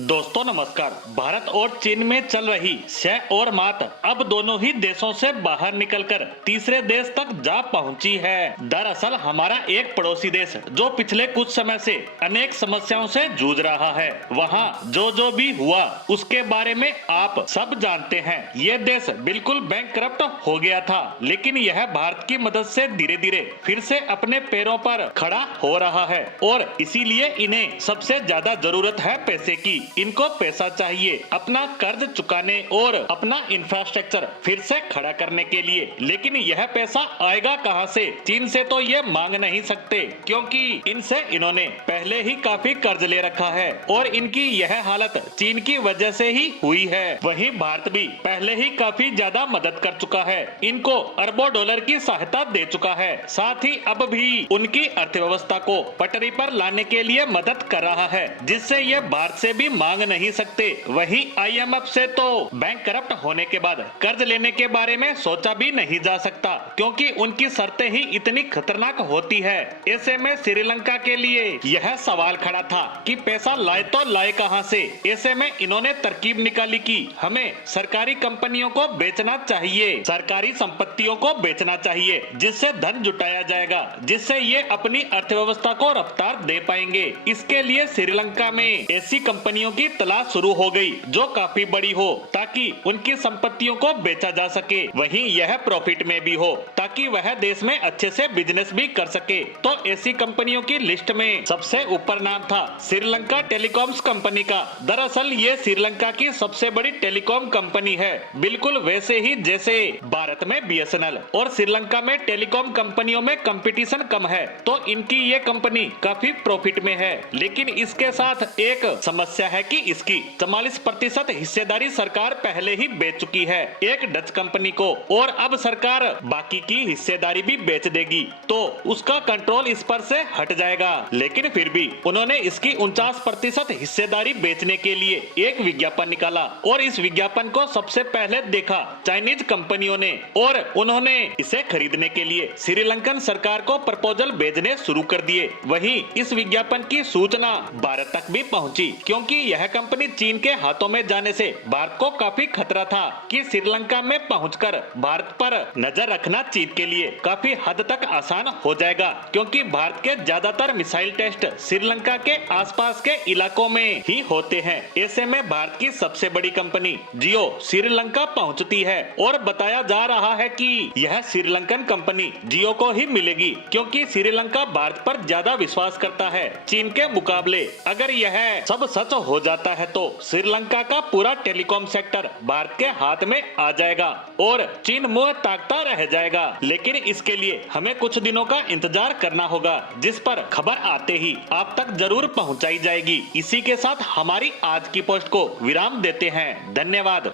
दोस्तों नमस्कार। भारत और चीन में चल रही शय और मात अब दोनों ही देशों से बाहर निकलकर तीसरे देश तक जा पहुंची है। दरअसल हमारा एक पड़ोसी देश जो पिछले कुछ समय से अनेक समस्याओं से जूझ रहा है, वहां जो भी हुआ उसके बारे में आप सब जानते हैं। ये देश बिल्कुल बैंकक्रप्ट हो गया था, लेकिन यह भारत की मदद से धीरे धीरे फिर से अपने पैरों पर खड़ा हो रहा है और इसीलिए इन्हें सबसे ज्यादा जरूरत है पैसे की। इनको पैसा चाहिए अपना कर्ज चुकाने और अपना इंफ्रास्ट्रक्चर फिर से खड़ा करने के लिए। लेकिन यह पैसा आएगा कहां से? चीन से तो ये मांग नहीं सकते, क्योंकि इनसे इन्होंने पहले ही काफी कर्ज ले रखा है और इनकी यह हालत चीन की वजह से ही हुई है। वहीं भारत भी पहले ही काफी ज्यादा मदद कर चुका है, इनको अरबों डॉलर की सहायता दे चुका है। साथ ही अब भी उनकी अर्थव्यवस्था को पटरी पर लाने के लिए मदद कर रहा है, जिससे ये भारत से भी मांग नहीं सकते। वहीं IMF से तो बैंकक्रप्ट होने के बाद कर्ज लेने के बारे में सोचा भी नहीं जा सकता, क्योंकि उनकी शर्तें ही इतनी खतरनाक होती है। ऐसे में श्रीलंका के लिए यह सवाल खड़ा था कि पैसा लाए तो लाए कहां से। ऐसे में इन्होंने तरकीब निकाली कि हमें सरकारी कंपनियों को बेचना चाहिए, सरकारी संपत्तियों को बेचना चाहिए, जिससे धन जुटाया जाएगा, जिससे ये अपनी अर्थव्यवस्था को रफ्तार दे पाएंगे। इसके लिए श्रीलंका में ऐसी कंपनियों की तलाश शुरू हो गई जो काफी बड़ी हो, ताकि उनकी संपत्तियों को बेचा जा सके, वहीं यह प्रॉफिट में भी हो, ताकि वह देश में अच्छे से बिजनेस भी कर सके। तो ऐसी कंपनियों की लिस्ट में सबसे ऊपर नाम था श्रीलंका टेलीकॉम्स कंपनी का। दरअसल ये श्रीलंका की सबसे बड़ी टेलीकॉम कंपनी है, बिल्कुल वैसे ही जैसे भारत में BSNL और श्रीलंका में टेलीकॉम कंपनियों में कंपटीशन कम है, तो इनकी ये कंपनी काफी प्रॉफिट में है। लेकिन इसके साथ एक समस्या है कि इसकी 44% हिस्सेदारी सरकार पहले ही बेच चुकी है एक डच कंपनी को, और अब सरकार बाकी की हिस्सेदारी भी बेच देगी, तो उसका कंट्रोल इस पर से हट जाएगा। लेकिन फिर भी उन्होंने इसकी 49% हिस्सेदारी बेचने के लिए एक विज्ञापन निकाला, और इस विज्ञापन को सबसे पहले देखा चाइनीज कंपनियों ने, और उन्होंने इसे खरीदने के लिए श्रीलंकन सरकार को प्रपोजल भेजने शुरू कर दिए। वहीं इस विज्ञापन की सूचना भारत तक भी पहुंची, क्योंकि यह कंपनी चीन के हाथों में जाने से भारत को काफी खतरा था कि श्रीलंका में पहुंचकर भारत पर नजर रखना चीन के लिए काफी हद तक आसान हो जाएगा, क्योंकि भारत के ज्यादातर मिसाइल टेस्ट श्रीलंका के आसपास के इलाकों में ही होते हैं। ऐसे में भारत की सबसे बड़ी कंपनी जियो श्रीलंका पहुंचती है, और बताया जा रहा है कि यह श्रीलंकन कंपनी जियो को ही मिलेगी, क्योंकि श्रीलंका भारत पर ज्यादा विश्वास करता है चीन के मुकाबले। अगर यह सब सच हो जाता है तो श्रीलंका का पूरा टेलीकॉम सेक्टर भारत के हाथ में आ जाएगा और चीन मुंह ताकता रह जाएगा। लेकिन इसके लिए हमें कुछ दिनों का इंतजार करना होगा, जिस पर खबर आते ही आप तक जरूर पहुंचाई जाएगी। इसी के साथ हमारी आज की पोस्ट को विराम देते हैं। धन्यवाद।